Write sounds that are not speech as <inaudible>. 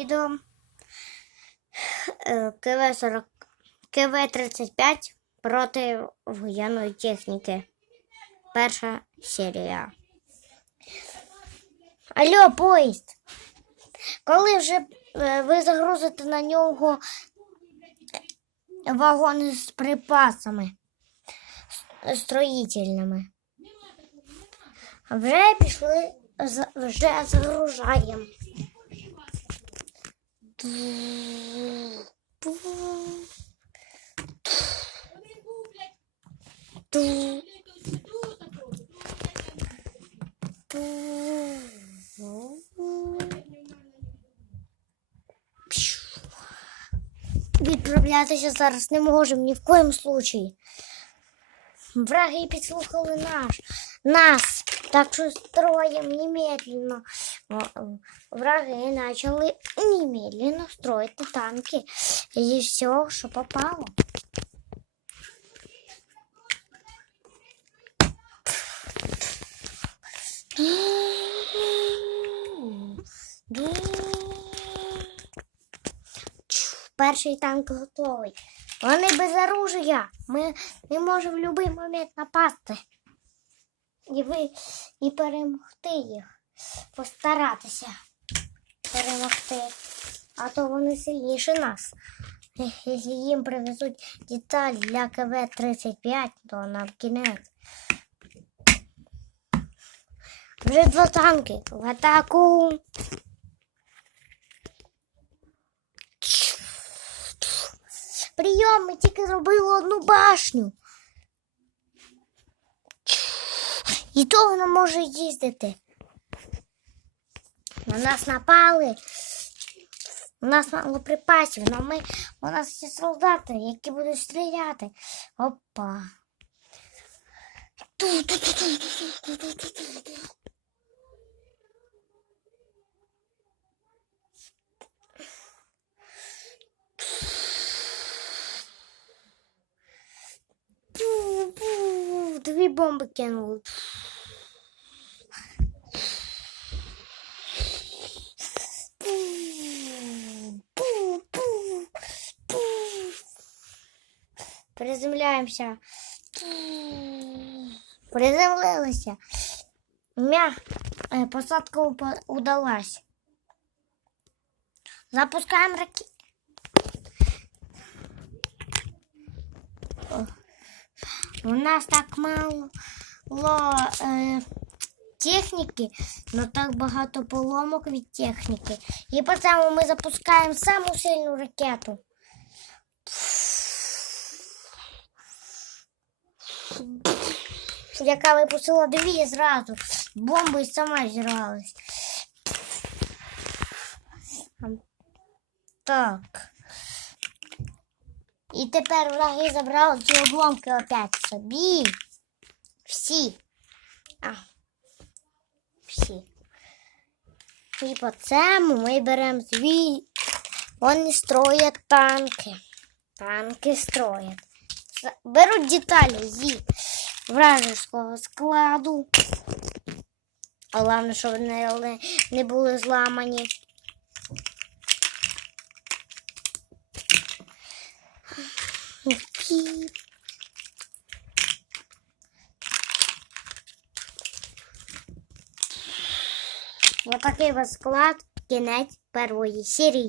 відео е, КВ-40 КВ-35 проти воєнної техніки. Перша серія. Алло, поїзд. Коли вже е, ви загрузите на нього вагони з припасами строїтельними? Вже пішли, вже загружаємо. Відправлятися зараз не можемо ні в коєму случаї. Враги підслухали наш, нас, так що строїмо немедленно. Враги почали немедленно строїти танки і все, що попало. Перший танк готовий. Вони без оружия. Ми не можемо в будь-який момент напасти. І ви і перемогти їх. Постаратися перемогти. А то вони сильніші нас. Якщо <laughs> їм привезуть деталі для КВ-35, то нам кінець. Вже два танки в атаку. Прийом, ми тільки зробили одну башню. І то вона може їздити. На нас напали. У нас мало припасів, але ми, у нас є солдати, які будуть стріляти. Опа. Дві бомби кинули. Приземляємося. Приземлилися. Мя. Е, Посадка удалась. Запускаємо ракети. У нас так мало е, техніки, але так багато поломок від техніки. І тому ми запускаємо саму сильну ракету. Яка випустила дві зразу. Бомби і сама зірвалась. Так. І тепер враги забрали ці обломки опять собі. Всі. А. Всі. І по цьому ми беремо свій. Вони строять танки. Танки строять. Беруть деталі зі вражеського складу. Головне, щоб вони не були зламані. Отакий от склад кінець першої серії.